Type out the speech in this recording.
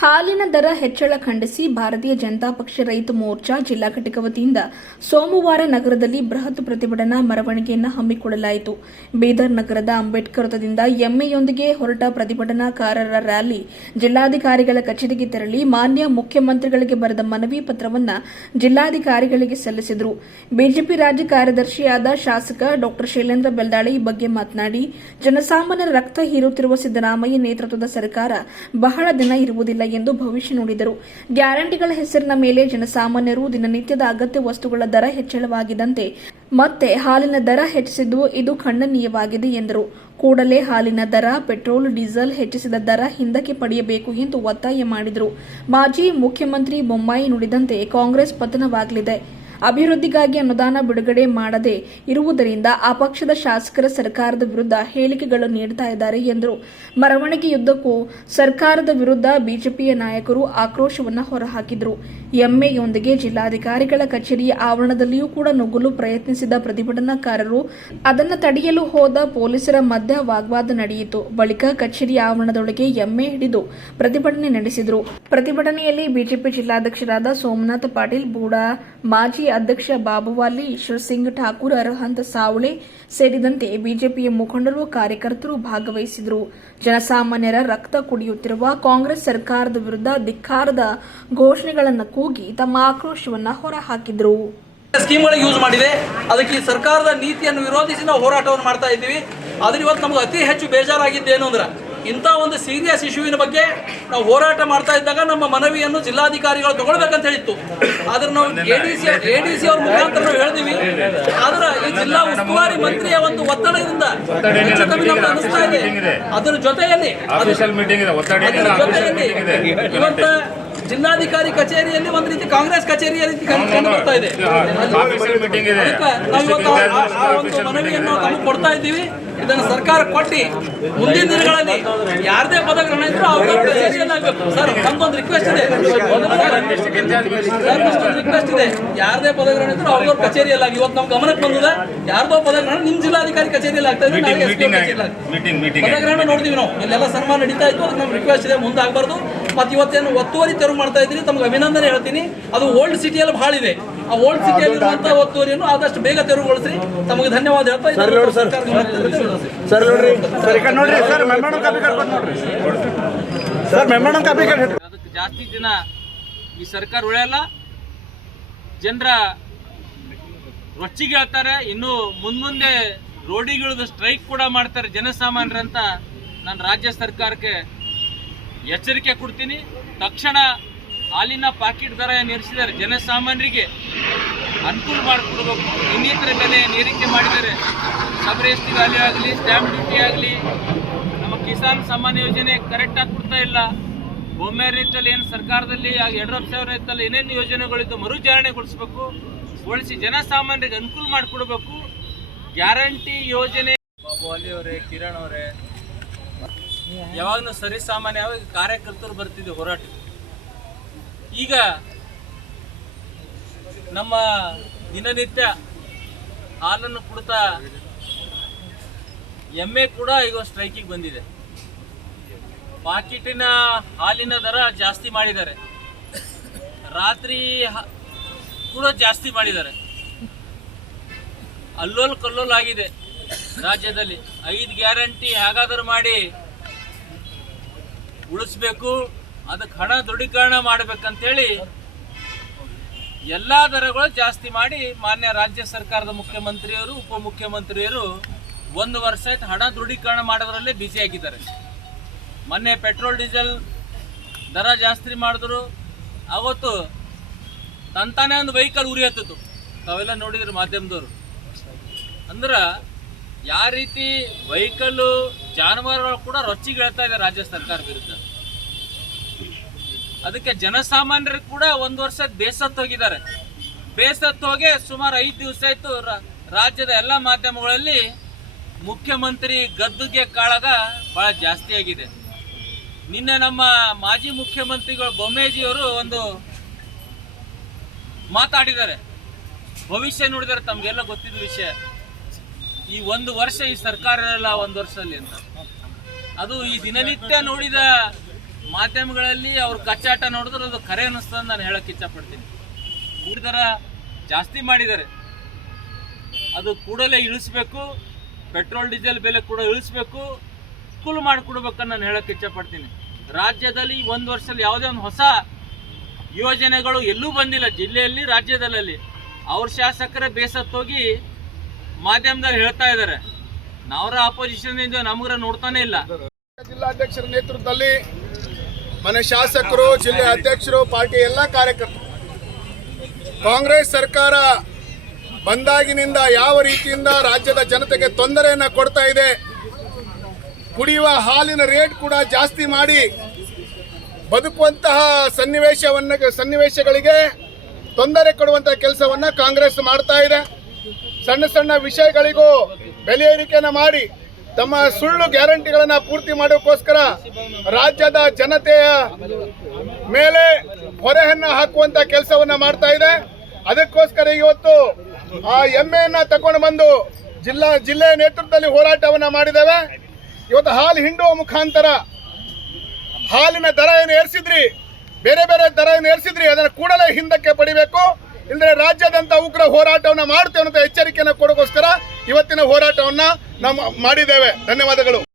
ಹಾಲಿನ ದರ ಹೆಚ್ಚಳ ಖಂಡಿಸಿ ಭಾರತೀಯ ಜನತಾ ಪಕ್ಷ ರೈತ ಮೋರ್ಚಾ ಜಿಲ್ಲಾ ಘಟಕ ವತಿಯಿಂದ ಸೋಮವಾರ ನಗರದಲ್ಲಿ ಬೃಹತ್ ಪ್ರತಿಭಟನಾ ಮೆರವಣಿಗೆಯನ್ನು ಹಮ್ಮಿಕೊಳ್ಳಲಾಯಿತು. ಬೀದರ್ ನಗರದ ಅಂಬೇಡ್ಕರ್ ವೃತ್ತದಿಂದ ಎಮ್ಮೆಯೊಂದಿಗೆ ಹೊರಟ ಪ್ರತಿಭಟನಾಕಾರರ ರ್ಯಾಲಿ ಜಿಲ್ಲಾಧಿಕಾರಿಗಳ ಕಚೇರಿಗೆ ತೆರಳಿ ಮಾನ್ಯ ಮುಖ್ಯಮಂತ್ರಿಗಳಿಗೆ ಬರೆದ ಮನವಿ ಪತ್ರವನ್ನು ಜಿಲ್ಲಾಧಿಕಾರಿಗಳಿಗೆ ಸಲ್ಲಿಸಿದರು. ಬಿಜೆಪಿ ರಾಜ್ಯ ಕಾರ್ಯದರ್ಶಿಯಾದ ಶಾಸಕ ಡಾ. ಶೈಲೇಂದ್ರ ಬೆಲ್ದಾಳಿ ಈ ಬಗ್ಗೆ ಮಾತನಾಡಿ, ಜನಸಾಮಾನ್ಯರ ರಕ್ತ ಹೀರುತ್ತಿರುವ ಸಿದ್ದರಾಮಯ್ಯ ನೇತೃತ್ವದ ಸರ್ಕಾರ ಬಹಳ ದಿನ ಇರುವುದಿಲ್ಲ ಎಂದು ಭವಿಷ್ಯ ನುಡಿದರು. ಗ್ಯಾರಂಟಿಗಳ ಹೆಸರಿನ ಮೇಲೆ ಜನಸಾಮಾನ್ಯರು ದಿನನಿತ್ಯದ ಅಗತ್ಯ ವಸ್ತುಗಳ ದರ ಹೆಚ್ಚಳವಾಗಿದಂತೆ ಮತ್ತೆ ಹಾಲಿನ ದರ ಹೆಚ್ಚಿಸಿದ್ದು ಇದು ಖಂಡನೀಯವಾಗಿದೆ ಎಂದರು. ಕೂಡಲೇ ಹಾಲಿನ ದರ, ಪೆಟ್ರೋಲ್, ಡೀಸೆಲ್ ಹೆಚ್ಚಿಸಿದ ದರ ಹಿಂದಕ್ಕೆ ಪಡೆಯಬೇಕು ಎಂದು ಒತ್ತಾಯ ಮಾಡಿದರು. ಮಾಜಿ ಮುಖ್ಯಮಂತ್ರಿ ಬೊಮ್ಮಾಯಿ ನುಡಿದಂತೆ ಕಾಂಗ್ರೆಸ್ ಪತನವಾಗಲಿದೆ. ಅಭಿವೃದ್ಧಿಗಾಗಿ ಅನುದಾನ ಬಿಡುಗಡೆ ಮಾಡದೆ ಇರುವುದರಿಂದ ಆ ಪಕ್ಷದ ಶಾಸಕರ ಸರ್ಕಾರದ ವಿರುದ್ಧ ಹೇಳಿಕೆಗಳು ನೀಡುತ್ತಾ ಇದ್ದಾರೆ ಎಂದರು. ಮೆರವಣಿಗೆಯುದ್ದಕ್ಕೂ ಸರ್ಕಾರದ ವಿರುದ್ಧ ಬಿಜೆಪಿಯ ನಾಯಕರು ಆಕ್ರೋಶವನ್ನು ಹೊರಹಾಕಿದರು. ಎಮ್ಮೆಯೊಂದಿಗೆ ಜಿಲ್ಲಾಧಿಕಾರಿಗಳ ಕಚೇರಿಯ ಆವರಣದಲ್ಲಿಯೂ ಕೂಡ ನುಗ್ಗಲು ಪ್ರಯತ್ನಿಸಿದ ಪ್ರತಿಭಟನಾಕಾರರು ಅದನ್ನು ತಡೆಯಲು ಹೋದ ಪೊಲೀಸರ ಮಧ್ಯ ವಾಗ್ವಾದ ನಡೆಯಿತು. ಬಳಿಕ ಕಚೇರಿ ಆವರಣದೊಳಗೆ ಎಮ್ಮೆ ಹಿಡಿದು ಪ್ರತಿಭಟನೆ ನಡೆಸಿದರು. ಪ್ರತಿಭಟನೆಯಲ್ಲಿ ಬಿಜೆಪಿ ಜಿಲ್ಲಾಧ್ಯಕ್ಷರಾದ ಸೋಮನಾಥ ಪಾಟೀಲ್, ಬೂಡಾ ಮಾಜಿ ಅಧ್ಯಕ್ಷ ಬಾಬುವಾಲಿ ಈಶ್ವರ್ ಸಿಂಗ್ ಠಾಕೂರ್, ಅರ್ಹಂತ್ ಸಾವಳೆ ಸೇರಿದಂತೆ ಬಿಜೆಪಿಯ ಮುಖಂಡರು ಕಾರ್ಯಕರ್ತರು ಭಾಗವಹಿಸಿದರು. ಜನಸಾಮಾನ್ಯರ ರಕ್ತ ಕುಡಿಯುತ್ತಿರುವ ಕಾಂಗ್ರೆಸ್ ಸರ್ಕಾರದ ವಿರುದ್ಧ ಧಿಕ್ಕಾರದ ಘೋಷಣೆಗಳನ್ನು ಕೂಗಿ ತಮ್ಮ ಆಕ್ರೋಶವನ್ನು ಹೊರಹಾಕಿದರು. ಸ್ಕೀಮ್ಗಳಿಗೆ ಯೂಸ್ ಮಾಡಿದೆ. ಅದಕ್ಕೆ ಸರ್ಕಾರದ ನೀತಿಯನ್ನು ವಿರೋಧಿಸಿ ನಾವು ಹೋರಾಟವನ್ನು ಮಾಡ್ತಾ ಇದ್ದೀವಿ. ಆದ್ರೆ ಇವತ್ತು ನಮ್ಗೆ ಅತಿ ಹೆಚ್ಚು ಬೇಜಾರಾಗಿದ್ದೇನು ಅಂದ್ರೆ ಇಂಥ ಒಂದು ಸೀರಿಯಸ್ ಇಶ್ಯೂವಿನ ಬಗ್ಗೆ ನಾವು ಹೋರಾಟ ಮಾಡ್ತಾ ಇದ್ದಾಗ ನಮ್ಮ ಮನವಿಯನ್ನು ಜಿಲ್ಲಾಧಿಕಾರಿಗಳು ತಗೊಳ್ಬೇಕಂತ ಹೇಳಿತ್ತು. ಆದ್ರೆ ನಾವು A D C A D C ಅವ್ರ ಮುಖಾಂತರ ನಾವು ಹೇಳ್ತೀವಿ ಆದ್ರೆ ಈ ಜಿಲ್ಲಾ ಉಸ್ತುವಾರಿ ಮಂತ್ರಿಯ ಒಂದು ಒತ್ತಡದಿಂದ ಅನಿಸ್ತಾ ಇದೆ. ಅದರ ಜೊತೆಯಲ್ಲಿ ಜೊತೆಯಲ್ಲಿ ಇವತ್ತ ಜಿಲ್ಲಾಧಿಕಾರಿ ಕಚೇರಿಯಲ್ಲಿ ಒಂದು ರೀತಿ ಕಾಂಗ್ರೆಸ್ ಕಚೇರಿಯ ರೀತಿ ಕಂಡು ಬರ್ತಾ ಇದೆ. ನಾವು ಇವತ್ತು ಆ- ಒಂದು ಮನವಿಯನ್ನು ತಮಗೆ ಕೊಡ್ತಾ ಇದ್ದೀವಿ. ಇದನ್ನು ಸರ್ಕಾರ ಕೊಟ್ಟಿ ಮುಂದಿನ ದಿನಗಳಲ್ಲಿ ಯಾರದೇ ಪದಗ್ರಹಣ ಇದ್ರೂ ಅವ್ರ ಆಗ್ಬೇಕು ಸರ್ ನಮ್ದೊಂದು ರಿಕ್ವೆಸ್ಟ್ ಇದೆ. ರಿಕ್ವೆಸ್ಟ್ ಇದೆ. ಯಾರದೇ ಪದಗ್ರಹಣ ಇದ್ರೂ ಅವ್ರವ್ರ ಕಚೇರಿಯಲ್ಲಿ ಇವತ್ತು ನಮ್ಮ ಗಮನಕ್ಕೆ ಬಂದಿದೆ. ಯಾರ್ದೋ ಪದಗ್ರಹಣ ನಿಮ್ ಜಿಲ್ಲಾಧಿಕಾರಿ ಕಚೇರಿಯಲ್ಲಿ ಆಗ್ತಾ ಇದೆ ಪದಗ್ರಹಣ ನೋಡ್ತೀವಿ ನಾವು. ಇಲ್ಲೆಲ್ಲ ಸನ್ಮಾನ ನಡೀತಾ ಇತ್ತು. ಅದಕ್ಕೆ ನಮ್ಗೆ ರಿಕ್ವೆಸ್ಟ್ ಇದೆ. ಮುಂದೆ ಆಗಬಾರ್ದು ಮತ್ತು ಇವತ್ತೇನು ಒತ್ತುವರಿ ತೆರವು ಮಾಡ್ತಾ ಇದ್ದೀನಿ ತಮಗೆ ಅಭಿನಂದನೆ ಹೇಳ್ತೀನಿ. ಅದು ಓಲ್ಡ್ ಸಿಟಿಯಲ್ಲಿ ಬಹಳ ಇದೆ. ಆ ಓಲ್ಡ್ ಸಿಟಿಯಲ್ಲಿ ಇರುವಂಥ ಒತ್ತುವರಿಯನ್ನು ಆದಷ್ಟು ಬೇಗ ತೆರವುಗೊಳಿಸಿ. ತಮಗೆ ಧನ್ಯವಾದ ಹೇಳ್ತಾ ಅದಕ್ಕೆ ಜಾಸ್ತಿ ದಿನ ಈ ಸರ್ಕಾರ ಉಳಿಯಲ್ಲ ಜನರ ರೊಚ್ಚಿಗೆ ಹೇಳ್ತಾರೆ. ಇನ್ನು ಮುಂದೆ ರೋಡಿಗಿಳಿದು ಸ್ಟ್ರೈಕ್ ಕೂಡ ಮಾಡ್ತಾರೆ ಜನಸಾಮಾನ್ಯರಂತ ನಾನು ರಾಜ್ಯ ಸರ್ಕಾರಕ್ಕೆ ಎಚ್ಚರಿಕೆ ಕೊಡ್ತೀನಿ. ತಕ್ಷಣ ಹಾಲಿನ ಪಾಕಿಟ್ ದರ ಏರಿಸಿದ್ದಾರೆ ಜನಸಾಮಾನ್ಯರಿಗೆ ಅನುಕೂಲ ಮಾಡಿಕೊಡ್ಬೇಕು. ಇನ್ನಿತರ ಬೆಲೆ ಏರಿಕೆ ಮಾಡಿದ್ದಾರೆ ಟಿ ವ್ಯಾಲ್ಯೂ ಆಗಲಿ, ಸ್ಟ್ಯಾಂಪ್ ಡ್ಯೂಟಿ ಆಗಲಿ, ನಮ್ಮ ಕಿಸಾನ್ ಸಮ್ಮಾನ್ ಯೋಜನೆ ಕರೆಕ್ಟಾಗಿ ಕೊಡ್ತಾ ಇಲ್ಲ. ಒಮ್ಮೆ ರೀತಿಯಲ್ಲಿ ಏನು ಸರ್ಕಾರದಲ್ಲಿ ಆಗ ಯಡಿಯೂರಪ್ಪ ಸಾವಿರ ಇತ್ತಲ್ಲ ಏನೇನು ಯೋಜನೆಗಳಿದ್ದು ಮರುಜಾರಣೆಗೊಳಿಸ್ಬೇಕು ಗೊಳಿಸಿ ಜನಸಾಮಾನ್ಯರಿಗೆ ಅನುಕೂಲ ಮಾಡಿಕೊಡ್ಬೇಕು. ಗ್ಯಾರಂಟಿ ಯೋಜನೆ ಬಾಬು ಅಲಿ ಅವರೇ, ಕಿರಣ್ ಅವರೇ. ಯಾವಾಗಲೂ ಸರಿ ಸಾಮಾನ್ಯವಾಗಿ ಕಾರ್ಯಕರ್ತರು ಬರ್ತಿದ್ದೆ ಹೋರಾಟಕ್ಕೆ. ಈಗ ನಮ್ಮ ದಿನನಿತ್ಯ ಹಾಲನ್ನು ಕುಡ್ತಾ ಎಮ್ಮೆ ಕೂಡ ಈಗ ಸ್ಟ್ರೈಕಿಗೆ ಬಂದಿದೆ. ಪಾಕಿಟಿನ ಹಾಲಿನ ದರ ಜಾಸ್ತಿ ಮಾಡಿದ್ದಾರೆ. ರಾತ್ರಿ ಕೂಡ ಜಾಸ್ತಿ ಮಾಡಿದ್ದಾರೆ. ಅಲ್ಲೋಲ್ ಕಲ್ಲೋಲ್ ಆಗಿದೆ ರಾಜ್ಯದಲ್ಲಿ. ಐದು ಗ್ಯಾರಂಟಿ ಹೇಗಾದರೂ ಮಾಡಿ ಉಳಿಸ್ಬೇಕು. ಅದಕ್ಕೆ ಹಣ ದೃಢೀಕರಣ ಮಾಡಬೇಕಂತೇಳಿ ಎಲ್ಲ ದರಗಳು ಜಾಸ್ತಿ ಮಾಡಿ ಮಾನ್ಯ ರಾಜ್ಯ ಸರ್ಕಾರದ ಮುಖ್ಯಮಂತ್ರಿಯವರು, ಉಪಮುಖ್ಯಮಂತ್ರಿಯವರು ಒಂದು ವರ್ಷ ಆಯ್ತು ಹಣ ದೃಢೀಕರಣ ಮಾಡೋದರಲ್ಲೇ ಬ್ಯುಸಿಯಾಗಿದ್ದಾರೆ ಮೊನ್ನೆ ಪೆಟ್ರೋಲ್, ಡೀಸೆಲ್ ದರ ಜಾಸ್ತಿ ಮಾಡಿದ್ರು. ಅವತ್ತು ತಂತಾನೆ ಒಂದು ವೆಹಿಕಲ್ ಉರಿ ಹತ್ತಿತ್ತು. ತಾವೆಲ್ಲ ನೋಡಿದ್ರು ಮಾಧ್ಯಮದವರು. ಅಂದ್ರೆ ಯಾವ ರೀತಿ ವೆಹಿಕಲ್ಲು ಜಾನುವಾರುಗಳು ಕೂಡ ರೊಚ್ಚಿಗೆ ಹೇಳ್ತಾ ಇದೆ ರಾಜ್ಯ ಸರ್ಕಾರ ವಿರುದ್ಧ. ಅದಕ್ಕೆ ಜನಸಾಮಾನ್ಯರು ಕೂಡ ಒಂದು ವರ್ಷ ಬೇಸತ್ತು ಹೋಗಿದ್ದಾರೆ ಬೇಸತ್ತು ಹೋಗಿ ಸುಮಾರು ಐದು ದಿವಸ ಆಯ್ತು ರಾಜ್ಯದ ಎಲ್ಲ ಮಾಧ್ಯಮಗಳಲ್ಲಿ ಮುಖ್ಯಮಂತ್ರಿ ಗದ್ದುಗೆ ಕಾಳಗ ಬಹಳ ಜಾಸ್ತಿ ಆಗಿದೆ. ನಿನ್ನೆ ನಮ್ಮ ಮಾಜಿ ಮುಖ್ಯಮಂತ್ರಿಗಳು ಬೊಮ್ಮೇಜಿಯವರು ಒಂದು ಮಾತಾಡಿದ್ದಾರೆ. ಭವಿಷ್ಯ ನೋಡಿದರೆ ತಮಗೆಲ್ಲ ಗೊತ್ತಿದ್ದ ವಿಷಯ. ಈ ಒಂದು ವರ್ಷ ಈ ಸರ್ಕಾರ ಇರಲ್ಲ ಒಂದು ವರ್ಷದಲ್ಲಿ ಅಂತ. ಅದು ಈ ದಿನನಿತ್ಯ ನೋಡಿದ ಮಾಧ್ಯಮಗಳಲ್ಲಿ ಅವ್ರ ಕಚ್ಚಾಟ ನೋಡಿದ್ರೆ ಅದು ಕರೆ ಅನ್ನಿಸ್ತದೆ ನಾನು ಹೇಳಕ್ಕೆ ಇಚ್ಛಪಡ್ತೀನಿ. ಈ ಜಾಸ್ತಿ ಮಾಡಿದ್ದಾರೆ. ಅದು ಕೂಡಲೇ ಇಳಿಸ್ಬೇಕು, ಪೆಟ್ರೋಲ್, ಡೀಸೆಲ್ ಬೆಲೆ ಕೂಡ ಇಳಿಸ್ಬೇಕು, ಕುಲ್ ಮಾಡಿಕೊಡ್ಬೇಕನ್ನ ನಾನು ಹೇಳಕ್ಕೆ ಇಚ್ಛಪಡ್ತೀನಿ. ರಾಜ್ಯದಲ್ಲಿ ಒಂದು ವರ್ಷದಲ್ಲಿ ಯಾವುದೇ ಒಂದು ಹೊಸ ಯೋಜನೆಗಳು ಎಲ್ಲೂ ಬಂದಿಲ್ಲ, ಜಿಲ್ಲೆಯಲ್ಲಿ ರಾಜ್ಯದಲ್ಲಿ ಅವ್ರ ಶಾಸಕರೇ ಬೇಸತ್ತೋಗಿ ಮಾಧ್ಯಮದಲ್ಲಿ ಹೇಳ್ತಾ ಇದ್ದಾರೆ. ನಾವ್ರ ಆಪೋಸಿಷನ್ ನಮಗ್ರ ನೋಡ್ತಾನೆ ಇಲ್ಲ. ಜಿಲ್ಲಾಧ್ಯಕ್ಷರ ನೇತೃತ್ವದಲ್ಲಿ ಮನೆ ಶಾಸಕರು, ಜಿಲ್ಲೆ ಅಧ್ಯಕ್ಷರು, ಪಾರ್ಟಿ ಎಲ್ಲ ಕಾರ್ಯಕರ್ತರು. ಕಾಂಗ್ರೆಸ್ ಸರ್ಕಾರ ಬಂದಾಗಿನಿಂದ ಯಾವ ರೀತಿಯಿಂದ ರಾಜ್ಯದ ಜನತೆಗೆ ತೊಂದರೆಯನ್ನು ಕೊಡ್ತಾ ಇದೆ, ಕುಡಿಯುವ ಹಾಲಿನ ರೇಟ್ ಕೂಡ ಜಾಸ್ತಿ ಮಾಡಿ ಬದುಕುವಂತಹ ಸನ್ನಿವೇಶವನ್ನ, ಸನ್ನಿವೇಶಗಳಿಗೆ ತೊಂದರೆ ಕೊಡುವಂತಹ ಕೆಲಸವನ್ನ ಕಾಂಗ್ರೆಸ್ ಮಾಡ್ತಾ ಇದೆ. ಸಣ್ಣ ಸಣ್ಣ ವಿಷಯಗಳಿಗೂ ಬೆಲೆ ಏರಿಕೆಯನ್ನು ಮಾಡಿ ತಮ್ಮ ಸುಳ್ಳು ಗ್ಯಾರಂಟಿಗಳನ್ನ ಪೂರ್ತಿ ಮಾಡೋಕ್ಕೋಸ್ಕರ ರಾಜ್ಯದ ಜನತೆಯ ಮೇಲೆ ಹೊರೆಯನ್ನ ಹಾಕುವಂತ ಕೆಲಸವನ್ನ ಮಾಡ್ತಾ ಇದೆ. ಅದಕ್ಕೋಸ್ಕರ ಇವತ್ತು ಆ ಎಮ್ಮೆಯನ್ನ ತಕೊಂಡು ಬಂದು ಜಿಲ್ಲಾ, ಜಿಲ್ಲೆಯ ನೇತೃತ್ವದಲ್ಲಿ ಹೋರಾಟವನ್ನ ಮಾಡಿದ್ದೇವೆ. ಇವತ್ತು ಹಾಲು ಹಿಂಡುವ ಮುಖಾಂತರ ಹಾಲಿನ ದರ ಏನು ಏರಿಸಿದ್ರಿ. ಬೇರೆ ಬೇರೆ ದರ ಏನು ಏರಿಸಿದ್ರಿ. ಅದನ್ನು ಕೂಡಲೇ ಹಿಂದಕ್ಕೆ ಪಡಿಬೇಕು. ಇಲ್ಲದ್ರೆ ರಾಜ್ಯಾದ್ಯಂತ ಉಗ್ರ ಹೋರಾಟವನ್ನ ಮಾಡ್ತೇವೆ ಅಂತ ಎಚ್ಚರಿಕೆಯನ್ನು ಕೊಡೋಕ್ಕೋಸ್ಕರ ಇವತ್ತಿನ ಹೋರಾಟವನ್ನ ನಾವು ಮಾಡಿದ್ದೇವೆ. ಧನ್ಯವಾದಗಳು.